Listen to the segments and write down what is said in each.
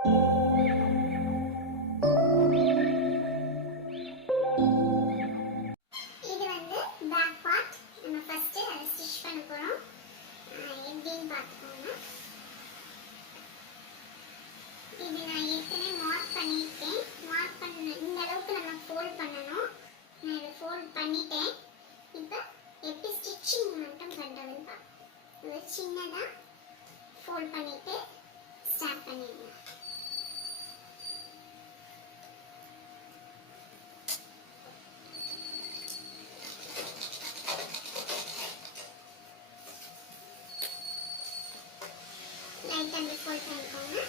இது வந்து back part. நம்ம ஃபர்ஸ்ட் அதை ஸ்டிச் பண்ண போறோம். எப்படின்னு பார்த்துக்கோங்க. இது நான் ஏற்கனவே மார்க் பண்ணிட்டேன். மார்க் பண்ண இந்த அளவுக்கு நம்ம ஃபோல்ட் பண்ணணும். நான் இதை ஃபோல்ட் பண்ணிட்டேன். இப்போ எப்படி ஸ்டிச்சிங் மட்டும் பண்ணுறதுன்னு பார்ப்போம். ஒரு சின்னதாக ஃபோல்ட் பண்ணிட்டு ஸ்டார்ட் பண்ணிடுங்க. லைட்டாக அப்படி ஃபோல்ட் பண்ணிக்கோங்க.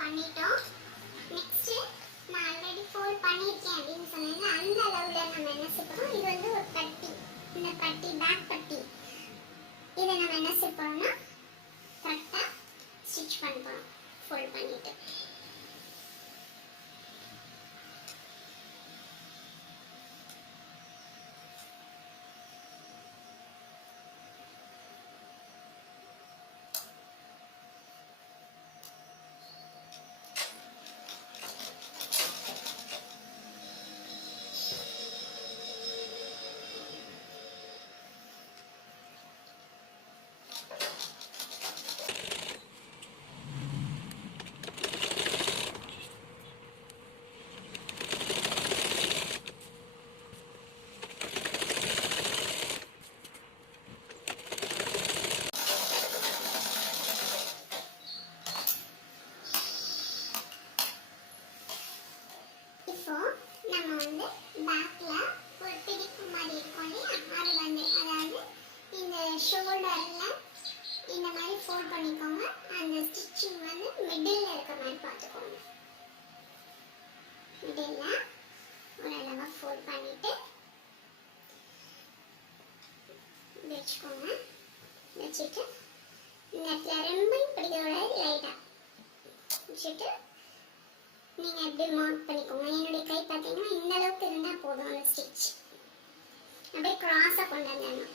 பண்ணிட்டோம். நெக்ஸ்ட் நான் ஆல்ரெடி ஃபோல்ட் பண்ணிருக்கேன் அப்படின்னு சொன்னேன்ல, அந்த அளவுல நம்ம என்ன செய்யறோம், இது வந்து ஒரு பட்டி, இந்த பட்டி பேக் பட்டி. இதை நம்ம என்ன செய்யறோம்னா கரெக்டா ஸ்டிச் பண்ண போறோம் ஃபோல்ட் பண்ணிட்டு. நம்ம வந்து பேக்ல ஒரு பிடிப்பு மாதிரி இருக்கும் இல்லையா, அது வந்து அதாவது இந்த ஷோல்டர்ல இந்த மாதிரி ஃபோல்ட் பண்ணிக்கோங்க. அந்த ஸ்டிச்சிங் வந்து மிடில் இருக்க மாதிரி பார்த்துக்கோங்க. மிடில் ஓரளவு ஃபோல்ட் பண்ணிட்டு வச்சுக்கோங்க. வச்சுட்டு இந்த இடத்துல ரொம்ப பிடிக்கிறோட லைட்டாக வச்சுட்டு நீங்க எப்படி மார்க் பண்ணிக்கோங்க. என்னுடைய கை பார்த்தீங்கன்னா இந்த அளவுக்கு இருந்தா போதும். அந்த ஸ்டிச் அப்படியே கிராஸா கொண்டு வந்தேன்.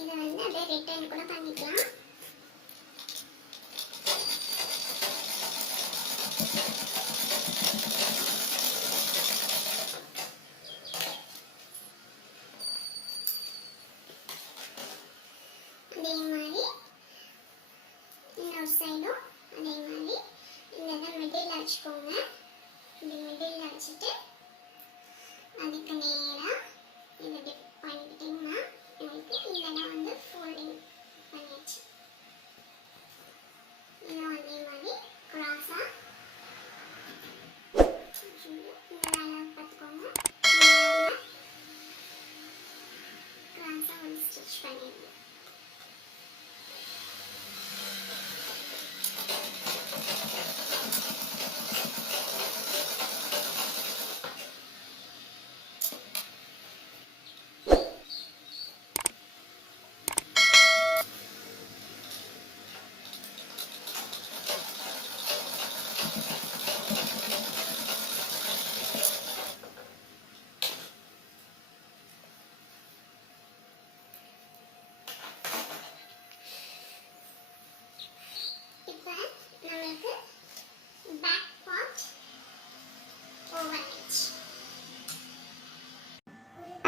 இதை வந்து அப்படியே ரிட்டர்ன் கூட பண்ணிக்கலாம். அதே மாதிரி இன்னொரு சைடும் அதே மாதிரி இந்த மிடில் வச்சுக்கோங்க. இந்த மிடில் வச்சுட்டு அதுக்கு நேராக இதை டிப் பண்ணிக்கிட்டிங்கன்னா உங்களுக்கு இதெல்லாம் வந்து ஃபோல்டிங் பண்ணியாச்சு. இன்னும் அதே மாதிரி கிராஸாக இந்த வேலை பார்த்துக்கோங்க. கிராஸாக வந்து ஸ்டிச் பண்ணிடுங்க.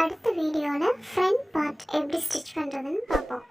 அடுத்த வீடியோவில் ஃப்ரண்ட் பார்ட் எப்படி ஸ்டிச் பண்ணுறதுன்னு பார்ப்போம்.